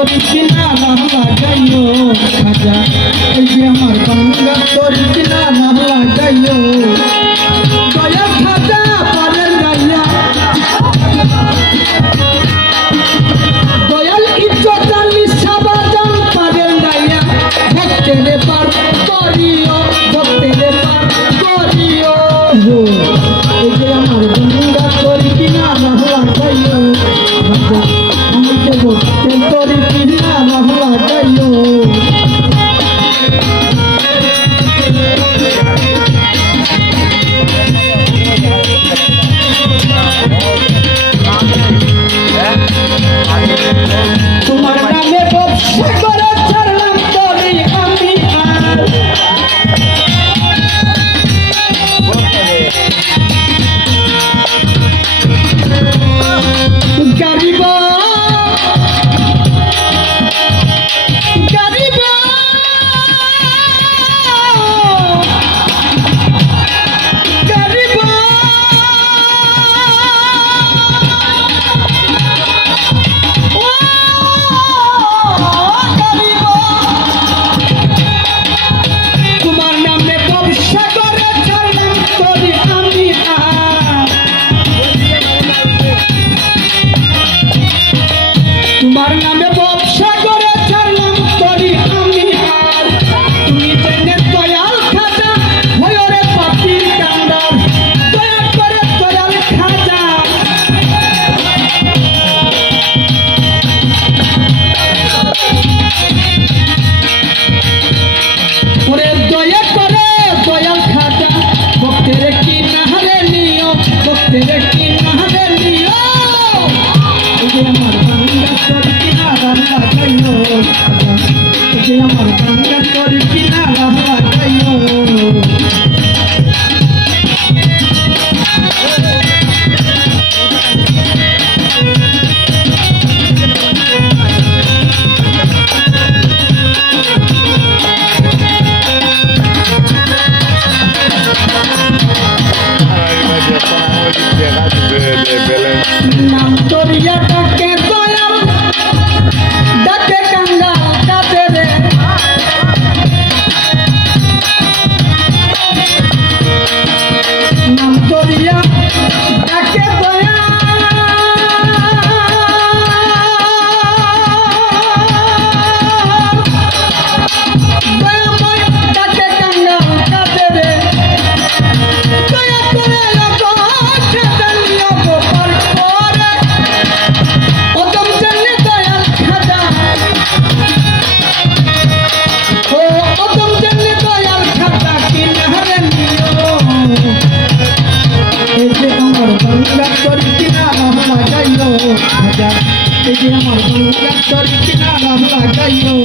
তোর কিনারা লাগাইও খাজা এই যে আমার গঙ্গা তোর কিনারা লাগাইও দয়া খাজা পারের গাইয়া দয়াল ইজ্জত আলী সাবাজান পারের গাইয়া ভক্তেরে পার করিও ভক্তেরে পার করিও এই যে আমার গঙ্গা তোর কিনারা লাগাইও খাজা আমি তো ভক্তে তোর কিনারা লাগাইও তোমার নামে ব্যবসা করে ছাড়লাম তোরে আমি গরিব গরিব গরিব তোমার নামে ব্যবসা করে ছাড়লাম তোরে আমি তোমার নামে ব্যবসা করে ছাড়লাম তোরে আমি তুমি জেনে দয়াল খাজা ভয়রে পাপির কান্দার দয়া করে দয়াল খাজা ওরে দয়া করে দয়াল খাজা ভক্তের কি নাহারে নিও ভক্তের কি নাহারে নিও এই যে আমার গঙ্গা তোর কিনারা লাগাইও এই যে আমার গঙ্গা তোর কিনারা লাগাইও নাম তোরিয়া ডাকে দয়াল ডাকে কাঙ্গাল কাঁদে রে নাম তোরিয়া ডাকে দয়াল দয়াময় ডাকে কাঙ্গাল কাঁদে রে দয়া করে লগো খাজা নিও গোপাল করে ওদম জেনে দয়াল খাজা ও ওদম জেনে দয়াল খাজা কিনারে নিও এই যে আমার গঙ্গা তোর কিনারা লাগাইও খাজা এই যে আমার গঙ্গা তোর কিনারা লাগাইও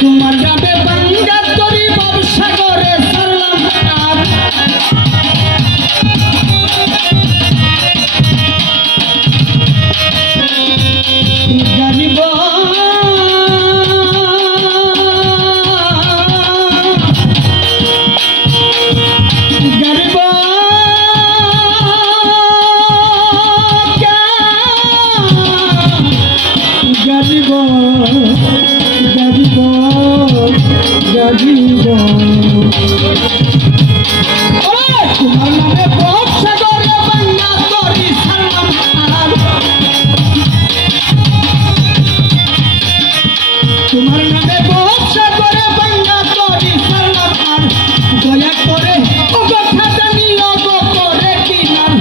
তোমার যাবে গঙ্গা তোরি ব্যবসা করে সালাম আর গরিব গরিব গরিব গরিব গরিব তোমার নামে ব্যবসা করে বাংলা তোরি সালাম আর তোমার নামে ব্যবসা করে বাংলা তোরি সালাম আর দয়া করে ওগো খাজা নিও গো করে কিনার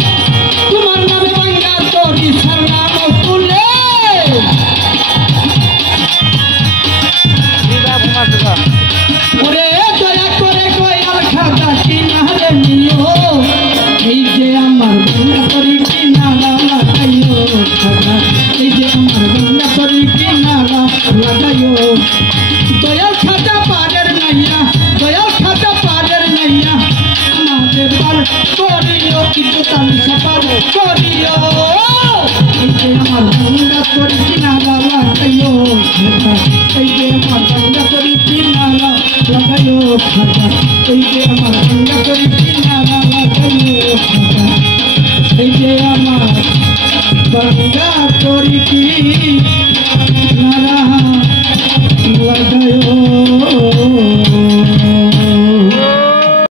তোমার নামে বাংলা তোরি সালাম তুলে ওরে দয়া করে দয়াল খাজা কিনারে নিও এই যে আমার গঙ্গা তোর কিনারা লাগাইও খাজা এই যে আমার গঙ্গা তোর কিনারা লাগাইও দয়াল খাজা পারের নাইয়া দয়াল খাজা পারের নাইয়া আমাদের পার করিও কিন্তু তার পার করিও এই যে আমার ভাঙ্গা করি কিনারা লাগাইও খাজা এই যে আমার ভাঙ্গা করি কিনারা লাগাইও খাজা এই যে আমার ভাঙ্গা করি কিনারা লাগাইও খাজা এই যে আমার ভাঙ্গা করি কি